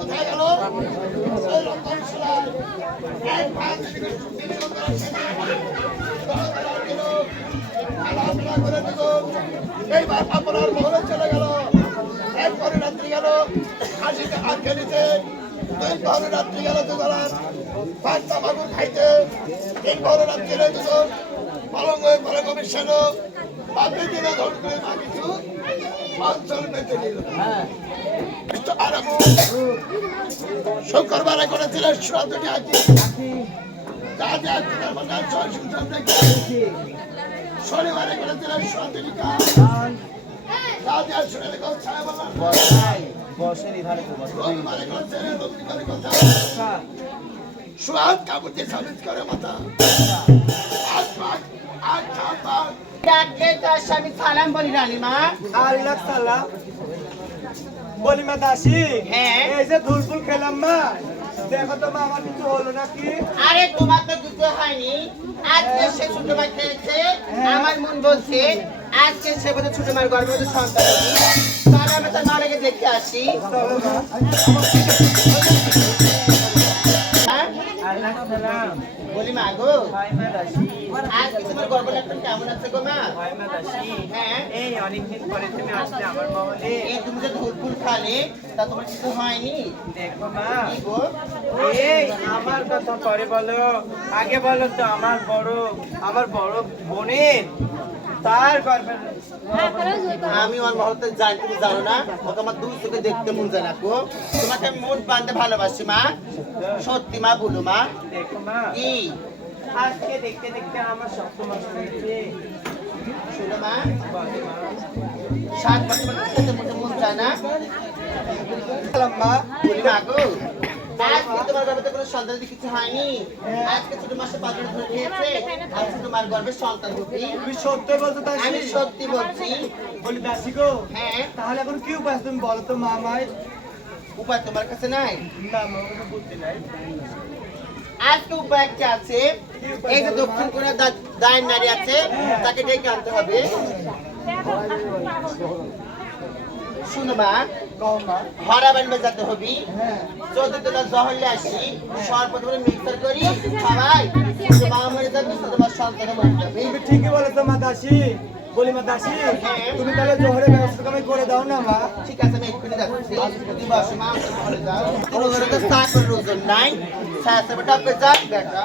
কোথায় গেল সেই রক্তশিলায় এক ভাগ এইবার আপনার মহলে চলে গেল এক পরে রাত্রি গেল হাসিতে হাত খেলিতে দুই পরে রাত্রি গেল দুজনের পাঁচটা মাগুর খাইতে তিন পরে রাত্রি গেলে দুজন পালঙ্গ পালঙ্গ মিশানো বাকি দিনে ধর করে মা কিছু অঞ্চল বেঁচে নিল শুক্রবারে করেছিলেন শ্রাদ্ধটি আঁকি যাতে আজকের মধ্যে ছয় সুন্দর দেখে শনিবারে করেছিলেন শ্রাদ্ধটি কাজ যাতে আর শুনে দেখো ছায়া বললাম রবিবারে করেছিলেন রবিবারে কথা সুহাদ কাপড় দিয়ে সাবিত করে মাথা আজ পাক আজ চার পাক ডাকলে তার স্বামী সালাম বলি রানীমা। আল্লাহ সালাম বলি মা দাসী হ্যাঁ। এই যে ধুলফুল খেলাম মা দেখো তো মা আমার কিছু হলো নাকি? আরে তোমার তো কিছু হয়নি আজকে সে ছোট মা খেয়েছে আমার মন বলছে আজকে সে বোধহয় ছোট মার গর্ভে বোধহয় সন্তান হবে তাহলে আমি তার মাকে দেখতে আসি। চলো মা। হ্যাঁ? আল্লাহ সালাম বলি মা গো হাই মা দাসী আজকে তোমার গর্ভ লক্ষণ কেমন আছে গো মা? হাই মা দাসী হ্যাঁ এই অনেকদিন পরে তুমি আসলে আমার মহলে। এই তুমি যে ধুলফুল খালে তা তোমার কিছু হয়নি দেখো মা কি গো? এই আমার কথা পরে বলো আগে বলো তো আমার বড় বোনের তার গর্ভে আমি ওর মহলতে যাই তুমি জানো না ওকে আমার দূর থেকে দেখতে মন যায় না গো তোমাকে আমি মন বান্ধে ভালোবাসি মা সত্যি মা বলো মা দেখো মা কি আজকে দেখতে দেখতে আমার সপ্তম মাস হয়েছে। শুনো মা বলো মা। 7 বছর খেতে মনে মন চায় না সালাম মা বলি মা গো আজকে তোমার গর্ভে কোনো সন্তান কিছু হয়নি আজকে ছোট মাসে 5 দিন ধরে খেয়েছে আর ছোট মার গর্ভে সন্তান হবে তুমি সত্য বলছো দাসী? আমি সত্যি বলছি বলি দাসী গো হ্যাঁ তাহলে এখন কি উপায় আছে তুমি বলো তো মা আমায়। উপায় তোমার কাছে নাই না মা ওটা বুদ্ধি নাই। আজকে উপায় একটা আছে এই যে দক্ষিণ কোণে দায় নারী আছে তাকে ডেকে আনতে হবে শুনো মা কও মা। হরা বানবে যেতে হবি হ্যাঁ 14 তলা জহলে আসি সর্বপ্রথমে মিক্সার করি খাওয়াই মা মরে যাবে তোমার সন্তান মরে যাবে তুমি ঠিকই বলেছো মা দাসী। বলি মা দাসী তুমি তাহলে জোহরের ব্যবস্থা তুমি করে দাও না মা। ঠিক আছে আমি এক্ষুনি যাচ্ছি তুমি বসো মা ঘরে যাও তোর ঘরে তো চা করার ওজন নাই চা সব ডাবে যা বেটা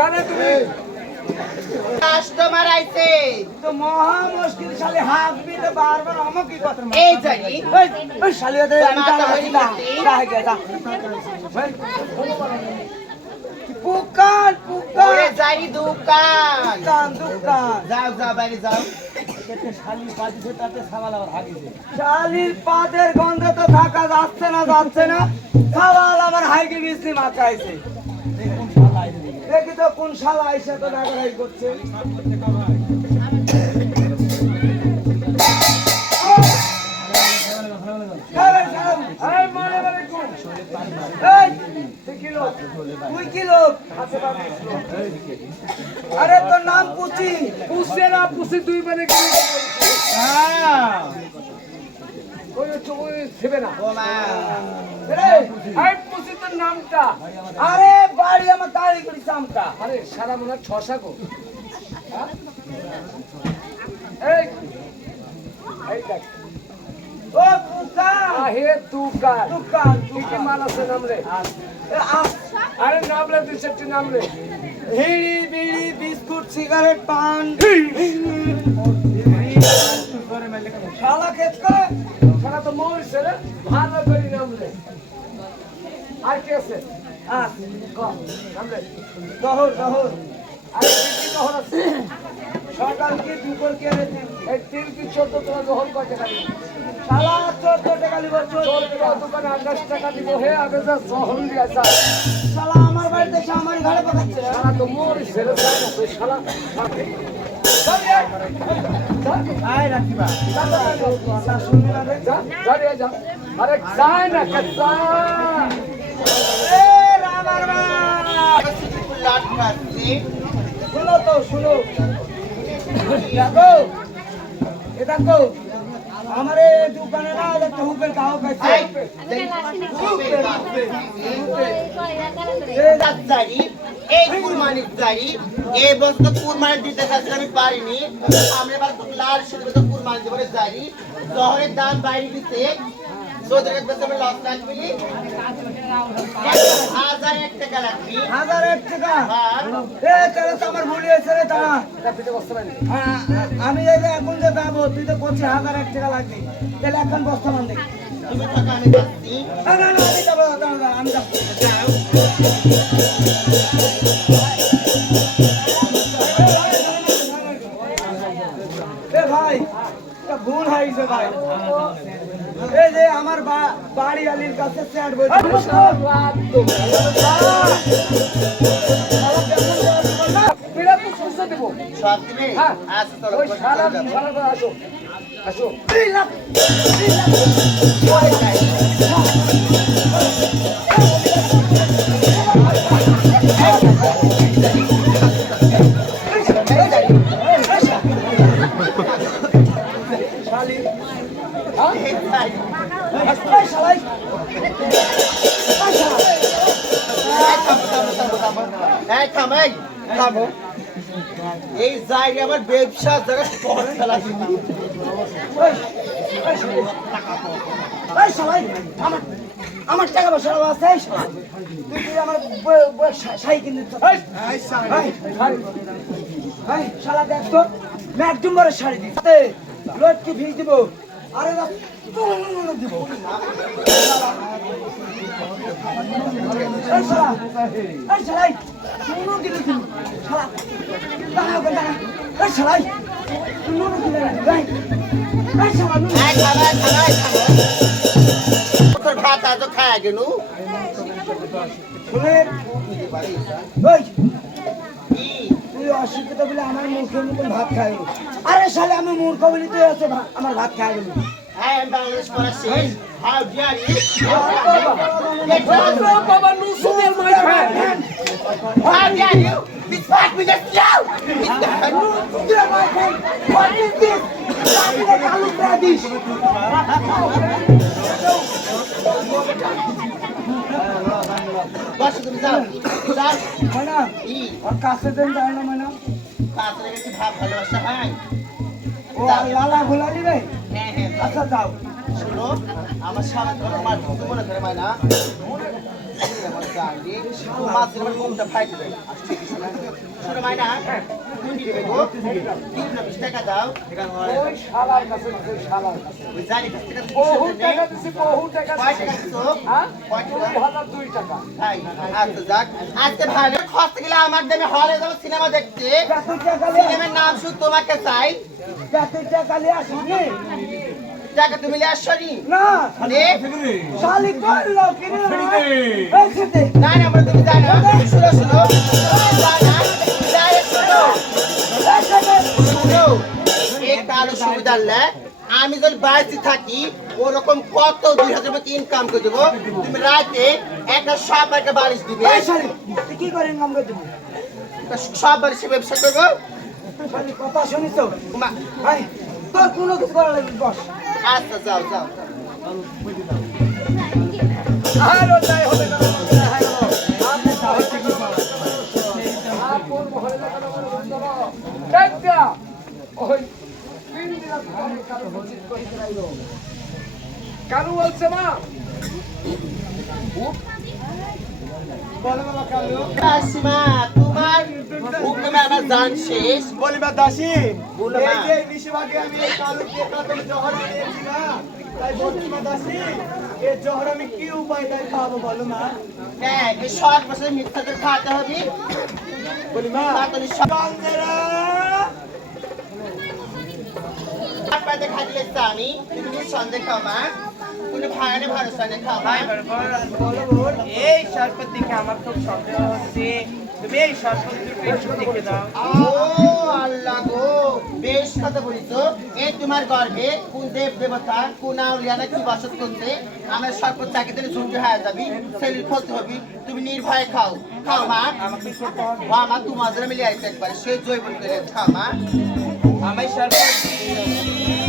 জানে তুমি কাস্টমার আইছে তো মহা মুশকিল শালি হাত দিতে বারবার আমাকে কি কথা এই জানি ওই শালি ওদের আমি মাথা দাঁড়া হয়ে দা গেছে। দা গে দা পুকার পুকার ওরে জানি দোকান দোকান দোকান যাও যাও বাইরে যাও শালির পাদের গন্ধে তো থাকা যাচ্ছে না সওয়াল আমার হাইকে মিষ্টি মাথাইছে দেখি তো কোন শালা আইসা তো ডাকাই করছে আরে তোর নাম পুচি পুষে না পুষি তুই মানে কি নামটা আরে বাড়ি আমার দাঁড়িয়ে করি নামটা আরে সারা মনে হয় ছশা গো ও দোকান হে দোকান দোকান কি কি মাল আছে নামলে আরে নামলে দুই চারটি নামলে হিড়ি বিড়ি বিস্কুট সিগারেট পান শালা খেত করে শালা তো মরছে রে ভালো করে নামলে আর কি আছে নামলে জহর জহর আরে কি জহর আছে সকাল কি দুপুর কি আরে এই তিল কি 14 টাকা জহর কয় টাকা শালা 14 টাকা লিব 14 টাকা দোকানে 10 টাকা দিব হে আগে যা জহর লিয়া যা শালা আমার বাড়িতে এসে আমার ঘরে পাকাচ্ছে শালা তো মরছে রে শালা আয় রাখিবা শুনবি না রে যা যা রে যা আরে যায় না কাজা এ রামার মা লাট মারছে শুনো তো শুনো দেখো এ দেখো আমার এই দোকানে না একটা হুপের গাও খাইছে জারি এই কুরবানির জারি এই বছর কুরবানি দিতে চাচ্ছি আমি পারিনি আমরা এবার লাল শুরু তো কুরবানি দেবো জারি শহরের দাম বাইরে দিতে সোদের কাছে আমি লস রাখবি 1001 টাকা রাখবি 1001 টাকা এ তাহলে তো আমার ভুল হয়েছে রে দাঁড়া আমি এই যে এখন যে যাবো তুই তো বলছিস 1001 টাকা লাগবে তাহলে এখন বস্তা মান দেখি তুমি টাকা আমি দিচ্ছি না না না আমি যাবো দাঁড়া আমি যাবো এ ভাই এটা ভুল হয়েছে ভাই এই যে আমার বাড়ি আলির কাছে স্যার বলছে সব দিবে আচ্ছা চলো আসো আসো শালি এই জায়গায় আমার ব্যবসা যারা পরে ফেলা আমার টাকা পয়সা আছে তুই আমার শাড়ি কিনে শালা দেখ তো একদম বড় শাড়ি দিতে লোক কি ভিজ দিব আরে দিব ভাত আজ খায় গেল তুই অশিক্ষিত বলে আমার মুখের মতন ভাত খাই আরে শালে আমি মূর্খ বলি তুই আছে আমার ভাত খাই গেল I am Bangladesh for a change. How dare you? Baba, no sugar, my friend. How dare you? This fuck me just now. No sugar, my friend. What is this? Alu radish. বস তুমি যাও যাও মানা ই আর কাছে দেন যায় না মানা কাছে কি ভাব ভালোবাসা হয় ও লালা গোলালি রে হ্যাঁ হ্যাঁ আচ্ছা যাও শুনো আমার সারা ঘর মার মনে করে মায় না আমার জানি মাছ আমার ঘুমটা ফাইট দেয় শুনো মাইনা কুন্ডি দেবে গো 20 টাকা দাও ওই শালার কাছে ওই শালার কাছে ওই জানি কাছ থেকে বহু টাকা দিছি বহু টাকা কয় দিছি টাকা দিছো হ্যাঁ কয় টাকা 2 টাকা তাই আচ্ছা যাক আজকে ভালো খরচ গেলে আমার দামে হলে যাবো সিনেমা দেখতে কত টাকা নিয়ে সিনেমার নাম শুধু তোমাকে চাই কত টাকা নিয়ে আসিনি টাকা তুমি নিয়ে আসনি না মানে শালি করলো কি রে এই ছেলে না না বলে তুমি জানো শুনো শুনো শুনো এই কারো সুবিধা লে আমি যদি বাড়িতে থাকি ওরকম কত 2000 টাকা ইনকাম করে দেবো তুমি রাতে একটা সব একটা বালিশ দিবে এই শালি তুই কি করে ইনকাম করতে সব বালিশে ব্যবসা করবো শালি কথা শুনিস তো মা- ভাই তোর কোনো কিছু করা লাগবে বস আচ্ছা যাও যাও আরো যাই হবে না হ্যাঁ আপনি সাহস থেকে আপন মহলে লাগানো মনে বন্ধ একটা ওই তিন দিন আগে কারো হজিত করে রাইলো কারু বলছে মা কাশিমা তোমার হুকুমে আমার জান শেষ বলিবা দাসী বলো এই মা। যে নিশিবাগে আমি এই কালো কেটাতে জহর নিয়েছি না তাই বলিবা দাসী এই জহর আমি কি উপায় তাই খাবো বলো না হ্যাঁ এই শর্ট বছর মিথ্যাকে খাওয়াতে হবে বলিবা তাড়াতাড়ি সব বান্দেরা পাতে খাইলে আমি তুমি সন্দেহ খাও মা কোনো ভাইয়ারে ভরসা নেই খাও মা এই সরপত দেখে আমার খুব সন্দেহ হচ্ছে তুমি এই সরপতের পেছন দেখে দাও ও আল্লাহ গো বেশ কথা বলিছো এই তোমার গর্ভে কোন দেব দেবতা কোন আউলিয়ানা কি বাসত করছে আমার সর্প চাকিতে ঝুঁকি হয়ে যাবি সেলির ফলতে হবে তুমি নির্ভয়ে খাও খাও মা আমাকে করতে হবে মা তোমাদের মিলে আইতে একবার সেই জৈবন করে খাও মা আমি সরপত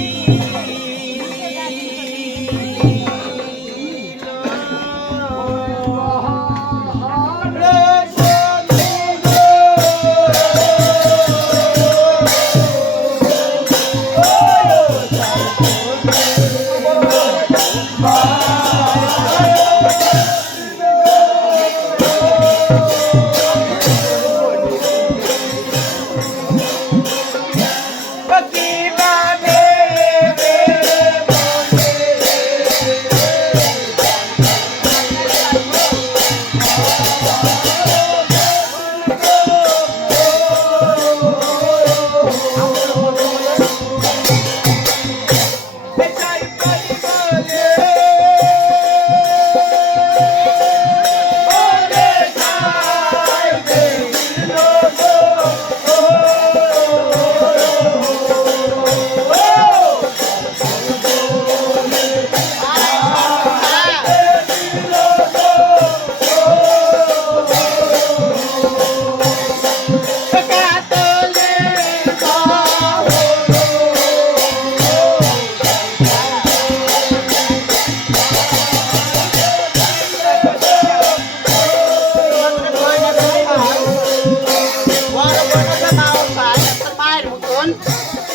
মায়ের মতন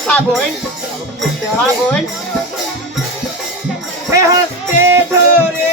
খাবই খাবই হাতে ধরে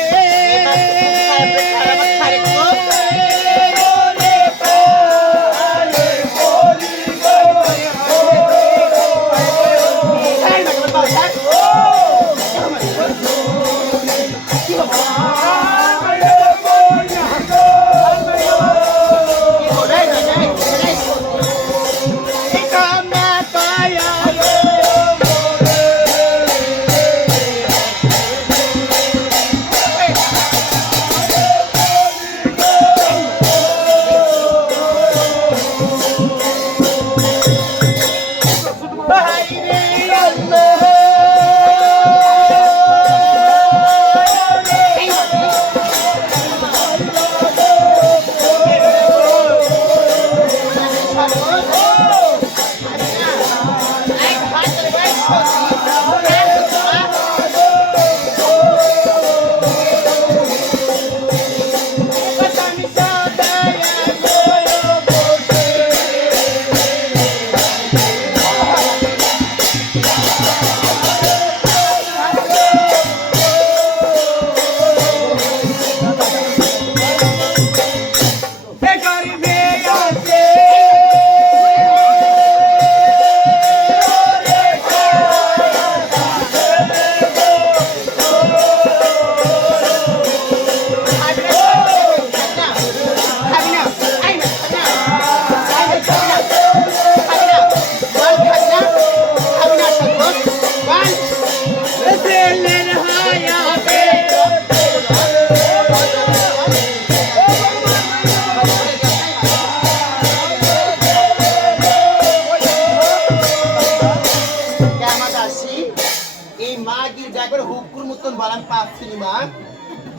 কতক্ষণ বল আমি পাচ্ছি না মা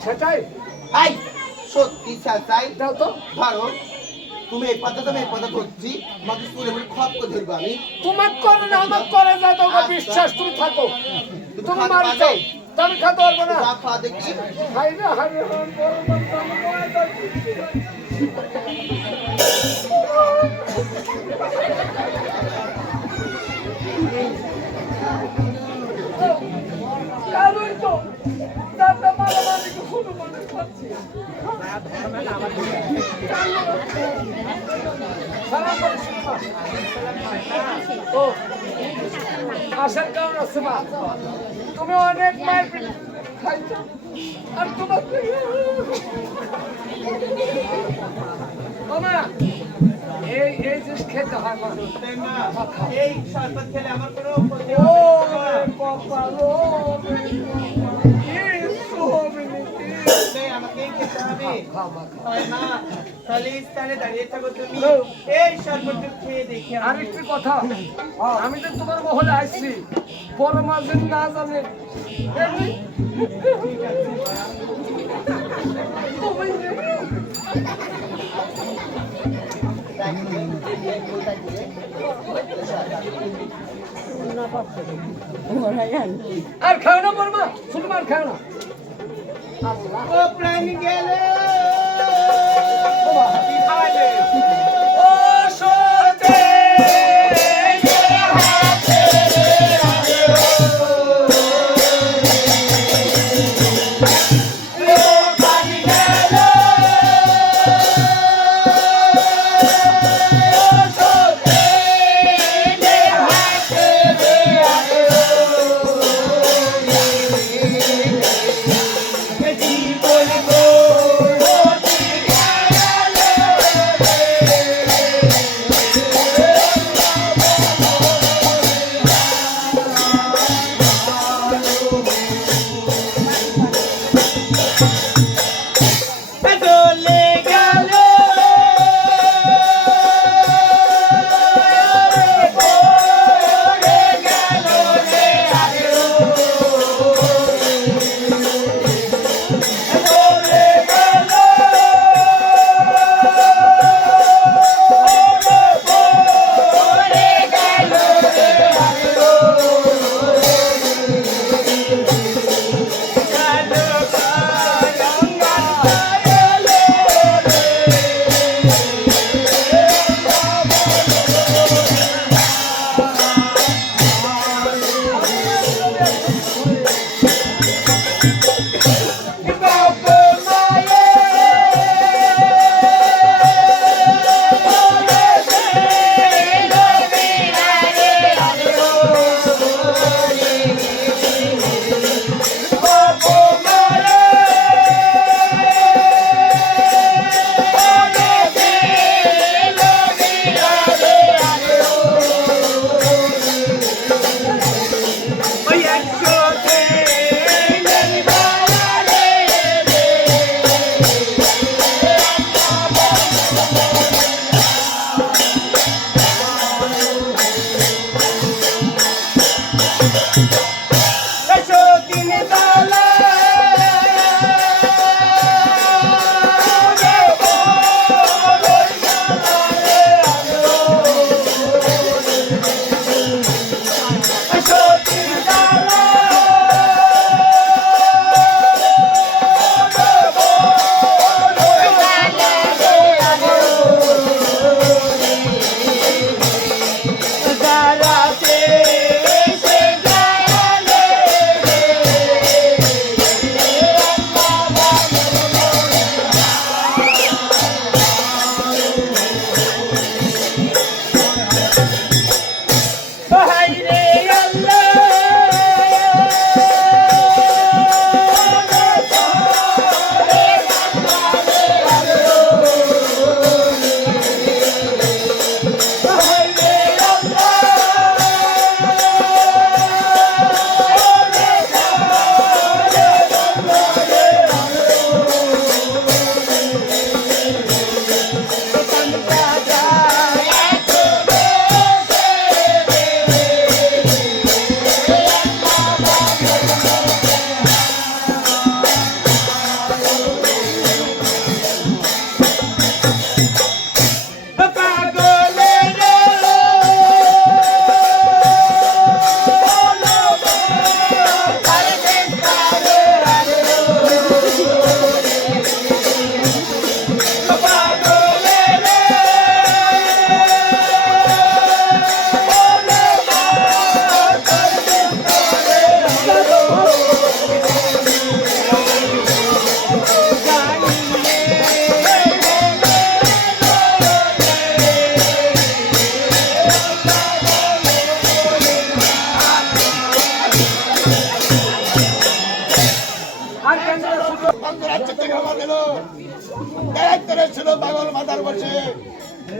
সেটাই হাই সত্যি চাই দাও তো। ধরো তুমি এই পথে আমি এই পথে ধরছি আমাকে চুলে মুড়ে খপ করে ধরবো আমি তোমার করে না আমার করে না তোমার বিশ্বাস তুমি থাকো তুমি মারি যাও আমি খাতে পারবো না যা খাওয়া দেখি হাই রে হাই রে কারণ তো দাদা মারামারি কোনো মনে পাচ্ছি সালাম করিস ও আসার কারণ আছে মা তুমি অনেক মায়ের পেটে খাইছো আর তোমার ও মা এই জিনিস খেতে হয় মা তাই না? এই শরবত খেলে আমার কোনো ক্ষতি ও হবে না। কপাল ও কিছু হবে নাকি তাই আমাকেই খেতে হবে। হয় না, তাহলে এই স্থানে দাঁড়িয়ে থাকো তুমি। হ্যালো। এই শরবতটা খেয়ে দেখি আমি। আরেকটি কথা আমি তো তোমার মহলে আসছি বড় মাঝে না জানে এমনি ঠিক আছে। তুমি আর খাও না বর্মা শুধু মার খাও না ও প্রাণ গেলে ও সতে জীবন গো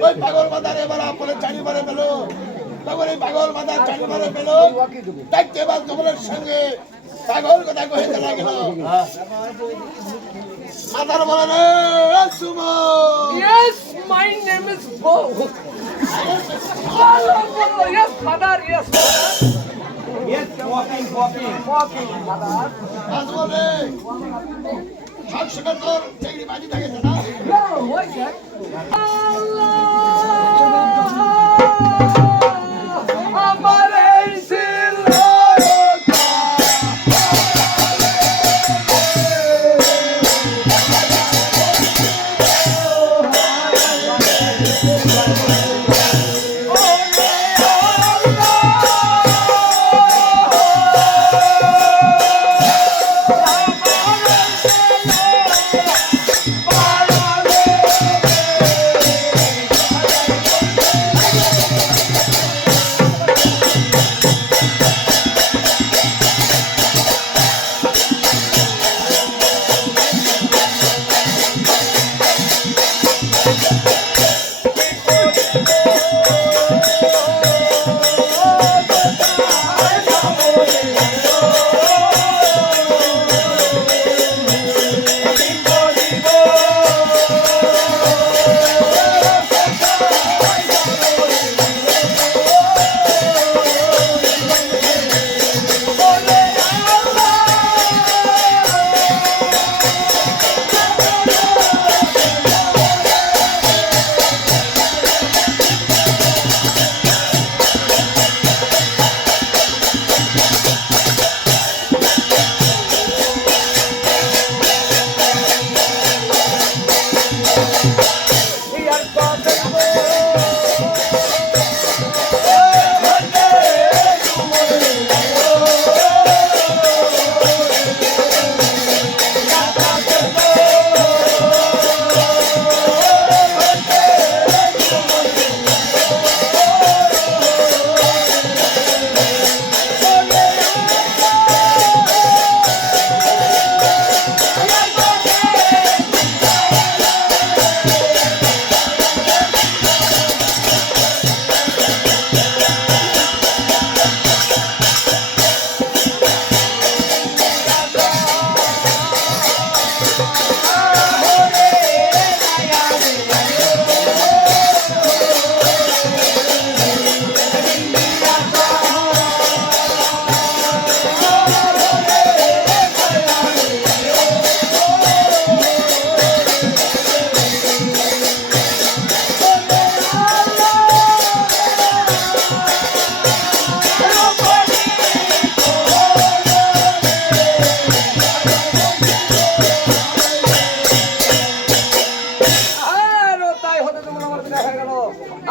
ওই পাগল মাদার এবার আপনার চারি মারে পেল, তখন এই পাগল মাদার চারি মারে পেল, ডাকতে এবার তোমার সঙ্গে পাগল কথা কহিতে লাগিল। মাদার বলে রে Sumo, Yes, my name is Bo. Follow, follow. Yes, father. Yes, Yes, walking, walking. walking, father. আজ বলে সব সময় তোর চাকরি বাজি থাকে না। No, why that? Allah, আমার এই শ্রীলঙ্কা।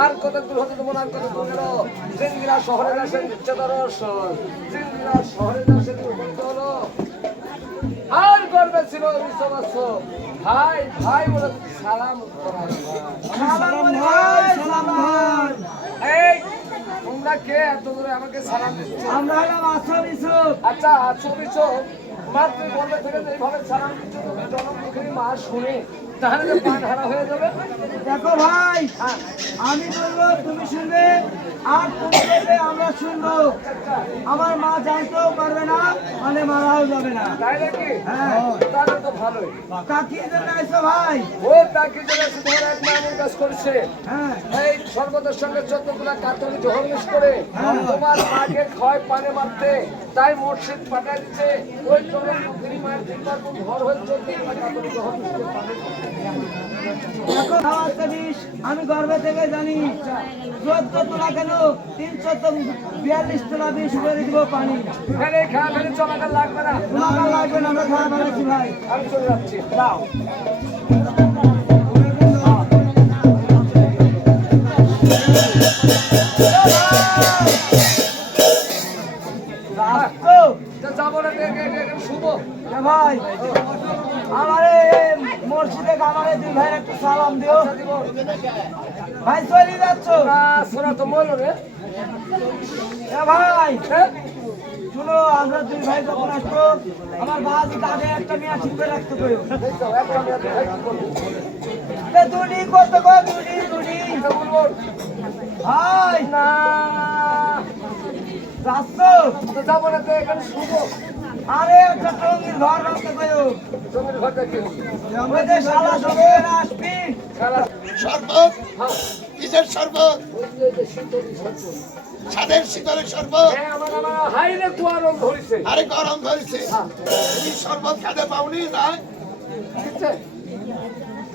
আর কত দূর হতে তোমার আর কত দূর গেল জিন্দিরা শহরের আসে নিচ্ছে দর্শন জিন্দিরা শহরের আসে বলতে হলো আর গর্বে ছিল বিশ্ববাস ভাই ভাই বলে সালাম এই তোমরা কে এত দূরে আমাকে সালাম দিচ্ছ? আমরা হলাম আসল ইসুফ। আচ্ছা আছো বিছো মাত্র গর্বে থেকে এইভাবে সালাম দিচ্ছ তুমি জনমুখী মা শুনে তাহলে তো প্রাণ হারা হয়ে যাবে। দেখো ভাই, আমি বলবো তুমি শুনবে, আর তুমি বলবে আমরা শুনবো। আমার মা জানতেও পারবে না, মানে মারাও যাবে না। তাই নাকি? হ্যাঁ। তাহলে তো ভালোই। কাকির জন্য আইসো ভাই? ও তাকে যারা তোমার এক মামুর কাজ করছে হ্যাঁ। এই সর্বদের সঙ্গে চোদ্দগুলা কাতলি জহরমিশ করে তোমার মাকে ক্ষয় পানে মারতে তাই মসজিদ পাঠায় দিচ্ছে ওই চরণ মুখী মায়ের তিনবার ঘর হয়ে চোদ্দগুলা কাতলি জহরমিশকে পানে দেখো খাওয়াতে বিষ, আমি গর্বে থেকে জানি 14 তোলা কেন 342 তোলা বিষ করে দিব পানি। ফেলে খেয়া ফেলে চলাকার লাগবে না, তোমার লাগবে না, আমরা খাওয়া বানাচ্ছি ভাই। আমি চলে যাচ্ছি। দাও যাবো না শুভ এ ভাই, আমারে মসজিদে আমারে দুই ভাইয়ের একটু সালাম দিও ভাই। চলে যাচ্ছ? সোনা তো মরলো রে এ ভাই, শুনো, আমরা দুই ভাই যখন আসবো আমার বাজি আগে একটা মেয়ে ঠিক করে রাখতে পারো। দুটি করতে গো, দুটি দুটি ভাই না যাচ্ছ তো যাবো না, তো এখানে শুবো। আরে একটা টঙ্গির ঘর রাখতে পারো। টঙ্গির ঘরটা কি ওই যে শালা সবে আসবি শরবত কিসের শরবত? সাদের শীতলের শরবত। হাইরে কুয়ারম ধরেছে। আরে গরম ধরেছে, তুমি শরবত খেতে পাওনি না?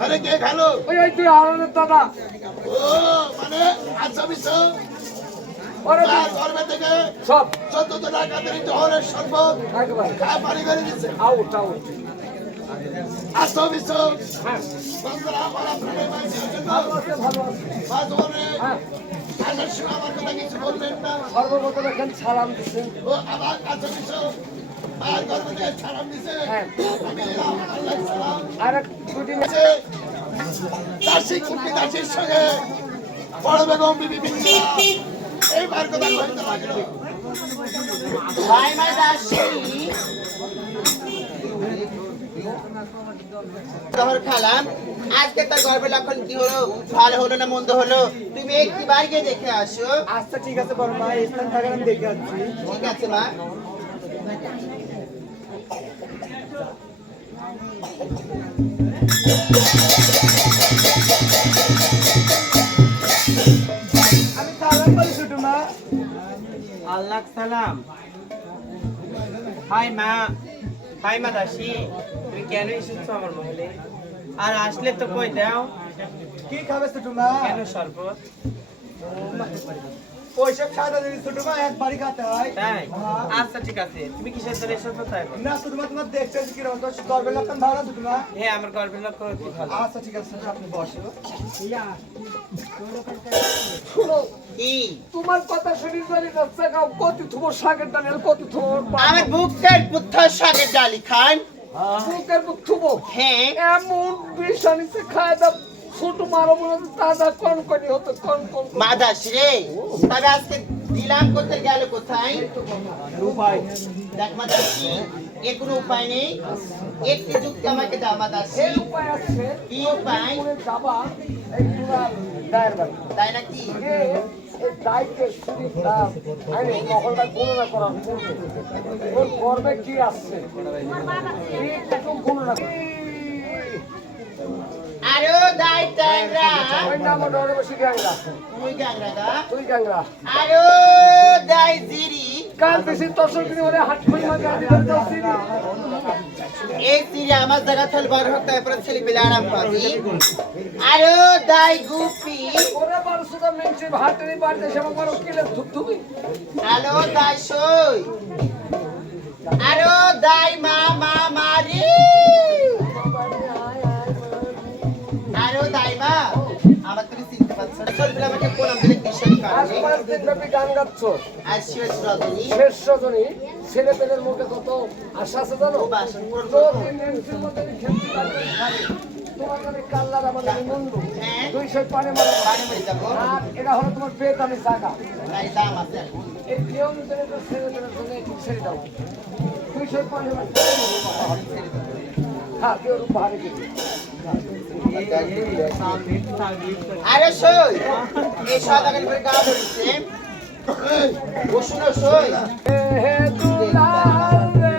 আরে কে খেলো? ওই তুই আনন্দের দাদা। ও মানে আচ্ছা বিশো ওরে গর্বে থেকে সব 14 টাকা দিয়ে জহরের শরবত একবার খায় পানি করে দিচ্ছে। Out out. আচ্ছা বিশো হ্যাঁ বন্ধুরা আমার আপনাদের মাঝে আছে তো? ভালো আছে ভালো আছে। মাঝ বলে হ্যাঁ আসার সময় আমার কথা কিছু বলবেন না। সর্বপ্রথম এখন সালাম দিচ্ছেন। ও আমার আচ্ছা বিশো আর গর্বে থেকে ছাড়াম দিছে। হ্যাঁ আমি আল্লাহ সালাম আর এক দুটি আছে দাসী কুটি দাসীর সঙ্গে বড় বেগম বিবি বিন্দিরা এইবার কথা কইতে লাগলো। ভাই মা দাসী জহর খালাম, আজকে তার গর্বের লক্ষণ কি হলো, ভালো হলো না মন্দ হলো, তুমি একটিবার গিয়ে দেখে আসো। আচ্ছা ঠিক আছে বড় মা, এই স্থান থাকেন আমি দেখে আসছি। ঠিক আছে মা। আমি সালাম বলি ছোট মা। আল্লাহ সালাম। হাই মা, হাই মা দাসী, তুমি কেন এসেছো আমার মহলে? আর আসলে তো কই দাও, কি খাবে ছোট মা? কেন শরবত? ওইসব সাদা জিনিস ছোট মা একবারই খাতে হয়। তাই? হ্যাঁ। আচ্ছা ঠিক আছে, তুমি কিসের জন্য এসেছো তাই বলো। না ছোট মা, তোমার দেখতে কি রকম তো গর্বের লক্ষণ ভালো ছোট মা। হ্যাঁ, আমার গর্বের লক্ষ্য অতি ভালো। আচ্ছা ঠিক আছে, আপনি বসো। শুনো, কি তোমার কথা শুনি জানি যাচ্ছে গাও কত তোমার শাকের ডাল কত তোমার আমার বুকের পুত্র শাকের ডালি খান। বুকের বুক থুবো। হ্যাঁ এমন বিষানিতে খায় দাও ছোট মারো মনে হচ্ছে দাদা কনকনি হতো কনকন। মা দাসী রে, তবে আজকে দিলাম করতে গেল কোথায়? উপায় দেখ মা দাসী, এর কোনো উপায় নেই, একটি যুক্তি আমাকে দাও মা দাসী। এই উপায় আছে। কি উপায়? মনে যাবা এই পুরা দায়ের বাড়ি। তাই নাকি? এই দায়িত্বে শুধু আইনে মহলটা গণনা করার পূর্বে ওর গর্বে কি আসছে একটু গণনা কর। আরো দাই ট্যাংরা, ওই নাম ডরে বসে গ্যাংরা, তুই গ্যাংরা দা। তুই গ্যাংরা আরো দাই জিরি, কাল বেশি তসর কিনে ওরে হাট করে মা গাড়ি ধরে যাচ্ছি। এই সিরি আমার জায়গা থল বার হোক, তারপরে ছেলে পেলে আরাম পাবি। আরো দাই গুপি, ওরে বার সুদা মেনছে হাটেরই বাড়িতে সেবা করো কিলে ধুবধুবি। আরো দাই সই, আরো দাই মা মা মারি, আরো দাই মা। আমার তুমি চিনতে পারছো না? ছেলে পেলে আমাকে কোন দিলে কিসের আজ কারণে? 5 দিন ব্যাপী গান গাচ্ছ। আর শেষ রজনী শেষ রজনী ছেলে পেলের মুখে কত আশা আছে জানো? বাসন পূরণ তো করবো। তিন মধ্যে খেলতে পারবে খালি। তোমার জানি কাল্লার আমাদের মুন্ডু হ্যাঁ। 200 পানি মারা। বাড়ি মেরে যাবো, আর এটা হলো তোমার বেদামি জায়গা। তাই দাম আছে এখন। এই নিয়ম মেনে তো ছেলে পেলের জন্য একটু ছেড়ে দাও। 200 পানি মারা। হ্যাঁ কেউ উপহারে দিবি। আরে সই, এই সাদাগান করে গা ধরেছে, বসুন সই। হে দুলাল রে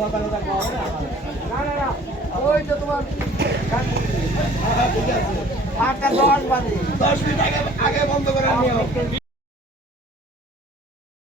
কথা কথা কওয়া হবে না। না না না ওই তো তোমার ঠিক আছে আটটা 10 বাজে 10 মিনিট আগে আগে বন্ধ করে নিও